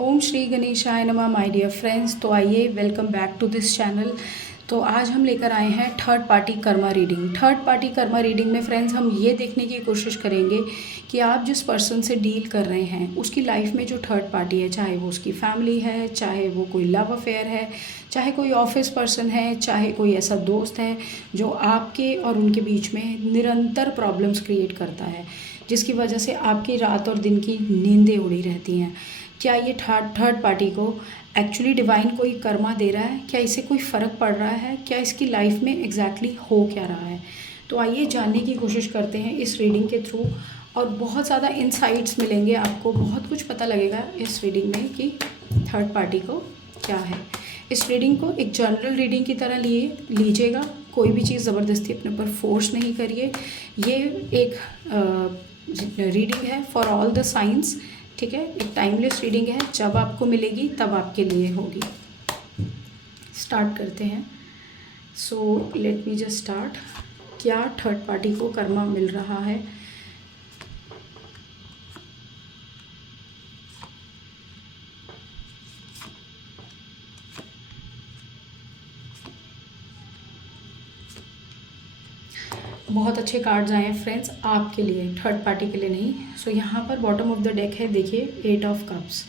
ओम श्री गणेशाय नमः my dear friends. तो आइए, welcome back to this channel. तो आज हम लेकर आए हैं third party karma reading. Third party karma reading में फ्रेंड्स हम ये देखने की कोशिश करेंगे कि आप जिस पर्सन से डील कर रहे हैं उसकी लाइफ में जो थर्ड पार्टी है, चाहे वो उसकी फैमिली है, चाहे वो कोई लव अफेयर है, चाहे कोई ऑफिस पर्सन है, चाहे कोई ऐसा दोस्त है जो आपके और उनके बीच में निरंतर प्रॉब्लम्स क्रिएट करता है, जिसकी वजह से आपकी रात और दिन की नींदें उड़ी रहती हैं। क्या ये थर्ड पार्टी को एक्चुअली डिवाइन कोई कर्मा दे रहा है? क्या इससे कोई फ़र्क पड़ रहा है? क्या इसकी लाइफ में एग्जैक्टली हो क्या रहा है? तो आइए जानने की कोशिश करते हैं इस रीडिंग के थ्रू, और बहुत ज़्यादा इंसाइट्स मिलेंगे आपको, बहुत कुछ पता लगेगा इस रीडिंग में कि थर्ड पार्टी को क्या है। इस रीडिंग को एक जनरल रीडिंग की तरह लीजिएगा। कोई भी चीज़ ज़बरदस्ती अपने ऊपर फोर्स नहीं करिए। ये एक रीडिंग है फॉर ऑल द साइंस, ठीक है। एक टाइमलेस रीडिंग है, जब आपको मिलेगी तब आपके लिए होगी। स्टार्ट करते हैं। So let me just start. क्या थर्ड पार्टी को कर्मा मिल रहा है? बहुत अच्छे कार्ड्स आए हैं फ्रेंड्स आपके लिए, थर्ड पार्टी के लिए नहीं। सो यहाँ पर बॉटम ऑफ द डेक है, देखिए 8 ऑफ कप्स।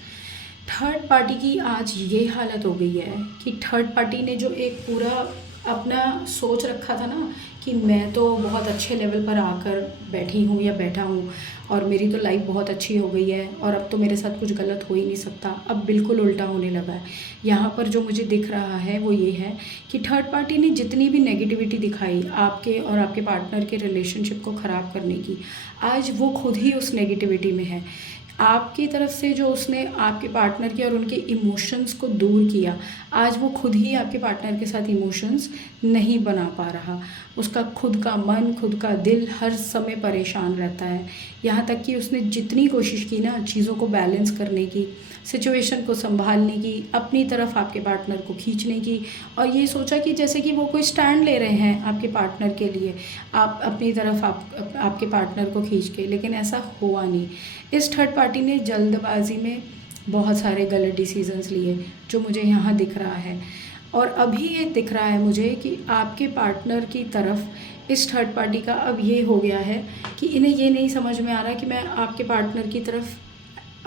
थर्ड पार्टी की आज ये हालत हो गई है कि थर्ड पार्टी ने जो एक पूरा अपना सोच रखा था ना कि मैं तो बहुत अच्छे लेवल पर आकर बैठी हूँ या बैठा हूँ और मेरी तो लाइफ बहुत अच्छी हो गई है और अब तो मेरे साथ कुछ गलत हो ही नहीं सकता, अब बिल्कुल उल्टा होने लगा है। यहाँ पर जो मुझे दिख रहा है वो ये है कि थर्ड पार्टी ने जितनी भी नेगेटिविटी दिखाई आपके और आपके पार्टनर के रिलेशनशिप को ख़राब करने की, आज वो खुद ही उस नेगेटिविटी में है। आपकी तरफ से जो उसने आपके पार्टनर के और उनके इमोशंस को दूर किया, आज वो खुद ही आपके पार्टनर के साथ इमोशंस नहीं बना पा रहा। उसका खुद का मन, खुद का दिल हर समय परेशान रहता है। यहाँ तक कि उसने जितनी कोशिश की ना चीज़ों को बैलेंस करने की, सिचुएशन को संभालने की, अपनी तरफ आपके पार्टनर को खींचने की, और ये सोचा कि जैसे कि वो कोई स्टैंड ले रहे हैं आपके पार्टनर के लिए, आप अपनी तरफ आपके पार्टनर को खींच के, लेकिन ऐसा हुआ नहीं। इस थर्ड पार्टी ने जल्दबाजी में बहुत सारे गलत डिसीजंस लिए, जो मुझे यहाँ दिख रहा है। और अभी ये दिख रहा है मुझे कि आपके पार्टनर की तरफ इस थर्ड पार्टी का अब ये हो गया है कि इन्हें ये नहीं समझ में आ रहा कि मैं आपके पार्टनर की तरफ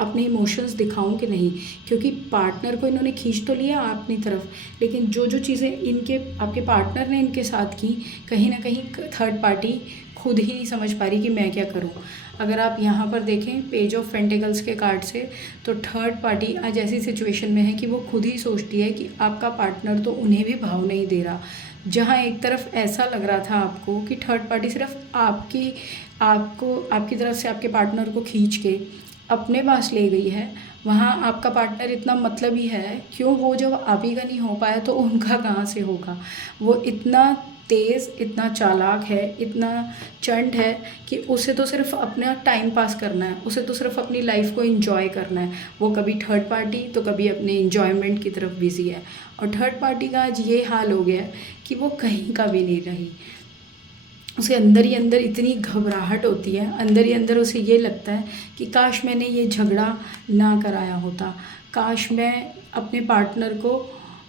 अपने इमोशंस दिखाऊं कि नहीं, क्योंकि पार्टनर को इन्होंने खींच तो लिया अपनी तरफ, लेकिन जो जो चीज़ें इनके आपके पार्टनर ने इनके साथ की, कहीं ना कहीं थर्ड पार्टी खुद ही नहीं समझ पा रही कि मैं क्या करूं। अगर आप यहाँ पर देखें पेज ऑफ पेंटिकल्स के कार्ड से, तो थर्ड पार्टी आज ऐसी सिचुएशन में है कि वो खुद ही सोचती है कि आपका पार्टनर तो उन्हें भी भाव नहीं दे रहा। जहाँ एक तरफ ऐसा लग रहा था आपको कि थर्ड पार्टी सिर्फ आपकी तरफ से आपके पार्टनर को खींच के अपने पास ले गई है, वहाँ आपका पार्टनर इतना मतलबी है, क्यों वो जब आप ही का नहीं हो पाया तो उनका कहाँ से होगा। वो इतना तेज़, इतना चालाक है, इतना चंट है कि उसे तो सिर्फ अपना टाइम पास करना है, उसे तो सिर्फ अपनी लाइफ को एंजॉय करना है। वो कभी थर्ड पार्टी तो कभी अपने एंजॉयमेंट की तरफ बिजी है, और थर्ड पार्टी का आज ये हाल हो गया है कि वो कहीं का भी नहीं रही। उसे अंदर ही अंदर इतनी घबराहट होती है, अंदर ही अंदर उसे ये लगता है कि काश मैंने ये झगड़ा ना कराया होता, काश मैं अपने पार्टनर को,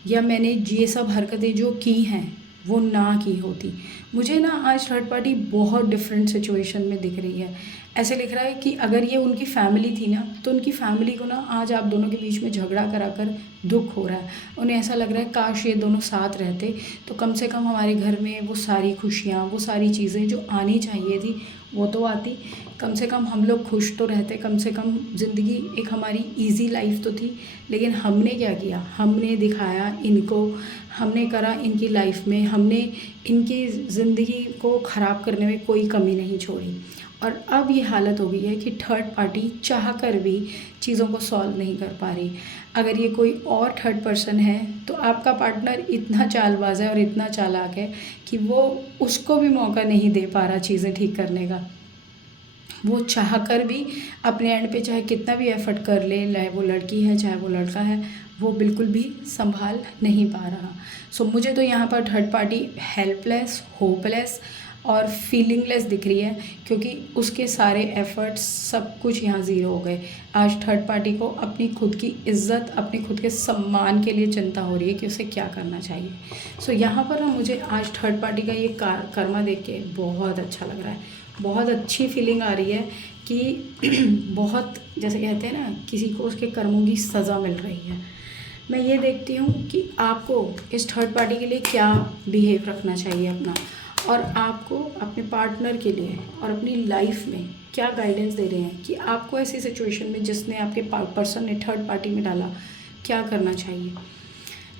या मैंने ये सब हरकतें जो की हैं वो ना की होती। मुझे ना आज थर्ड पार्टी बहुत डिफरेंट सिचुएशन में दिख रही है। ऐसे लिख रहा है कि अगर ये उनकी फैमिली थी ना, तो उनकी फैमिली को ना आज आप दोनों के बीच में झगड़ा कराकर दुख हो रहा है। उन्हें ऐसा लग रहा है काश ये दोनों साथ रहते तो कम से कम हमारे घर में वो सारी खुशियाँ, वो सारी चीज़ें जो आनी चाहिए थी वो तो आती, कम से कम हम लोग खुश तो रहते, कम से कम ज़िंदगी एक हमारी इजी लाइफ तो थी। लेकिन हमने क्या किया, हमने दिखाया इनको, हमने करा इनकी लाइफ में, हमने इनकी ज़िंदगी को ख़राब करने में कोई कमी नहीं छोड़ी। और अब ये हालत हो गई है कि थर्ड पार्टी चाह कर भी चीज़ों को सॉल्व नहीं कर पा रही। अगर ये कोई और थर्ड पर्सन है तो आपका पार्टनर इतना चालबाज है और इतना चालाक है कि वो उसको भी मौका नहीं दे पा रहा चीज़ें ठीक करने का। वो चाह कर भी अपने एंड पे चाहे कितना भी एफर्ट कर ले, चाहे वो लड़की है चाहे वो लड़का है, वो बिल्कुल भी संभाल नहीं पा रहा। सो मुझे तो यहाँ पर थर्ड पार्टी हेल्पलेस, होपलेस, और फीलिंगलेस दिख रही है, क्योंकि उसके सारे एफ़र्ट्स सब कुछ यहाँ ज़ीरो हो गए। आज थर्ड पार्टी को अपनी खुद की इज़्ज़त, अपने खुद के सम्मान के लिए चिंता हो रही है कि उसे क्या करना चाहिए। सो यहाँ पर ना मुझे आज थर्ड पार्टी का ये कर्मा देख के बहुत अच्छा लग रहा है, बहुत अच्छी फीलिंग आ रही है कि बहुत, जैसे कहते हैं ना, किसी को उसके कर्मों की सज़ा मिल रही है। मैं ये देखती हूँ कि आपको इस थर्ड पार्टी के लिए क्या बिहेव रखना चाहिए अपना, और आपको अपने पार्टनर के लिए और अपनी लाइफ में क्या गाइडेंस दे रहे हैं कि आपको ऐसी सिचुएशन में जिसने आपके पर्सन ने थर्ड पार्टी में डाला, क्या करना चाहिए।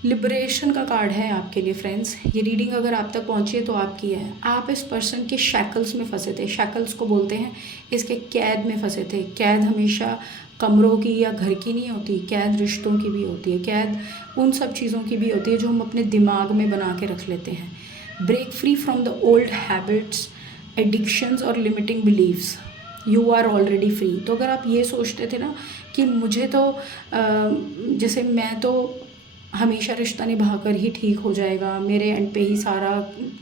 लिबरेशन का कार्ड है आपके लिए फ्रेंड्स। ये रीडिंग अगर आप तक पहुंची है तो आपकी है। आप इस पर्सन के शैकल्स में फंसे थे, शैकल्स को बोलते हैं, इसके कैद में फंसे थे। कैद हमेशा कमरों की या घर की नहीं होती, कैद रिश्तों की भी होती है, कैद उन सब चीज़ों की भी होती है जो हम अपने दिमाग में बना के रख लेते हैं। Break free from the old habits, addictions और limiting beliefs, you are already free. तो अगर आप ये सोचते थे ना कि मुझे तो जैसे मैं तो हमेशा रिश्ता निभाकर ही ठीक हो जाएगा, मेरे एंड पे ही सारा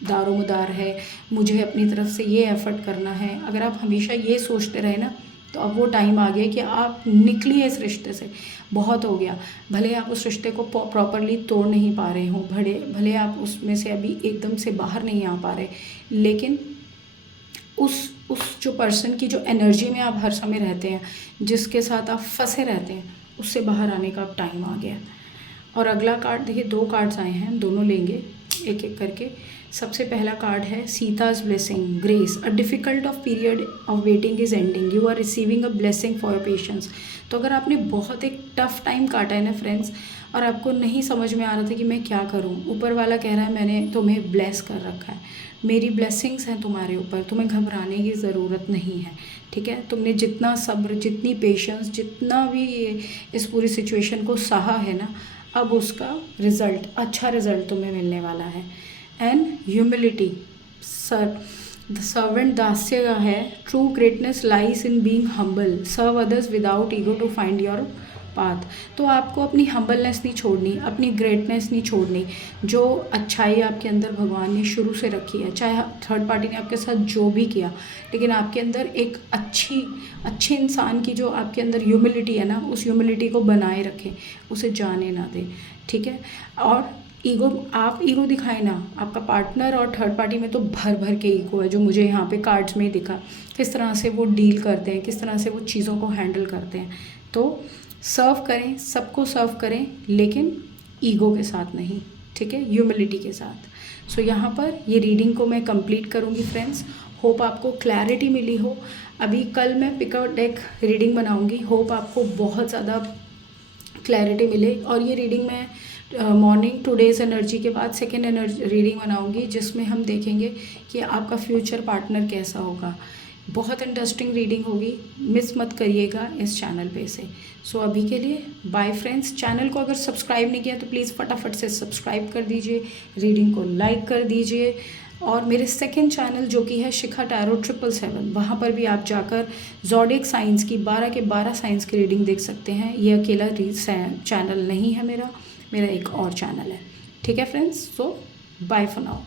दारोमदार है, मुझे अपनी तरफ से ये एफ़र्ट करना है, अगर आप हमेशा ये सोचते रहे ना, तो अब वो टाइम आ गया कि आप निकलिए इस रिश्ते से। बहुत हो गया। भले आप उस रिश्ते को प्रॉपरली तोड़ नहीं पा रहे हो, भले आप उसमें से अभी एकदम से बाहर नहीं आ पा रहे, लेकिन उस जो पर्सन की जो एनर्जी में आप हर समय रहते हैं, जिसके साथ आप फंसे रहते हैं, उससे बाहर आने का अब टाइम आ गया। और अगला कार्ड देखिए, 2 कार्ड्स आए हैं, दोनों लेंगे एक एक करके। सबसे पहला कार्ड है Sita's blessing, grace. A difficult of period of waiting is ending, you are receiving a blessing for your patience. तो अगर आपने बहुत एक टफ़ टाइम काटा है ना फ्रेंड्स, और आपको नहीं समझ में आ रहा था कि मैं क्या करूं, ऊपर वाला कह रहा है मैंने तुम्हें ब्लेस कर रखा है, मेरी ब्लेसिंग्स हैं तुम्हारे ऊपर, तुम्हें घबराने की ज़रूरत नहीं है। ठीक है, तुमने जितना सब्र, जितनी पेशेंस, जितना भी इस पूरी सिचुएशन को सहा है ना, अब उसका रिज़ल्ट, अच्छा रिज़ल्ट तुम्हें मिलने वाला है। एंड ह्यूमिलिटी, द सर्वेंट दास्य का है। True greatness lies in being humble, serve others without ego to find your path. तो आपको अपनी हम्बलनेस नहीं छोड़नी, अपनी ग्रेटनेस नहीं छोड़नी। जो अच्छाई आपके अंदर भगवान ने शुरू से रखी है, चाहे थर्ड पार्टी ने आपके साथ जो भी किया, लेकिन आपके अंदर एक अच्छे इंसान की जो आपके अंदर ह्यूमिलिटी है ना, उस ह्यूमिलिटी को बनाए रखें, उसे जाने ना दें। ठीक है, और ईगो, आप ईगो दिखाएं ना। आपका पार्टनर और थर्ड पार्टी में तो भर भर के ईगो है, जो मुझे यहाँ पे कार्ड्स में ही दिखा। किस तरह से वो डील करते हैं, किस तरह से वो चीज़ों को हैंडल करते हैं। तो सर्व करें, सबको सर्व करें, लेकिन ईगो के साथ नहीं। ठीक है, ह्यूमिलिटी के साथ। सो यहाँ पर ये रीडिंग को मैं कंप्लीट करूँगी फ्रेंड्स। होप आपको क्लैरिटी मिली हो। अभी कल मैं पिकआउट डेक रीडिंग बनाऊँगी, होप आपको बहुत ज़्यादा क्लैरिटी मिले। और ये रीडिंग मैं मॉर्निंग टुडेज़ एनर्जी के बाद सेकेंड एनर्जी रीडिंग बनाऊंगी, जिसमें हम देखेंगे कि आपका फ्यूचर पार्टनर कैसा होगा। बहुत इंटरेस्टिंग रीडिंग होगी, मिस मत करिएगा इस चैनल पे से। सो अभी के लिए बाय फ्रेंड्स। चैनल को अगर सब्सक्राइब नहीं किया तो प्लीज़ फटाफट से सब्सक्राइब कर दीजिए, रीडिंग को लाइक कर दीजिए। और मेरे सेकंड चैनल जो कि है शिखा टैरो 777, वहाँ पर भी आप जाकर ज़ोडिएक साइंस की 12 के 12 साइंस की रीडिंग देख सकते हैं। ये अकेला चैनल नहीं है मेरा एक और चैनल है। ठीक है friends, so bye for now.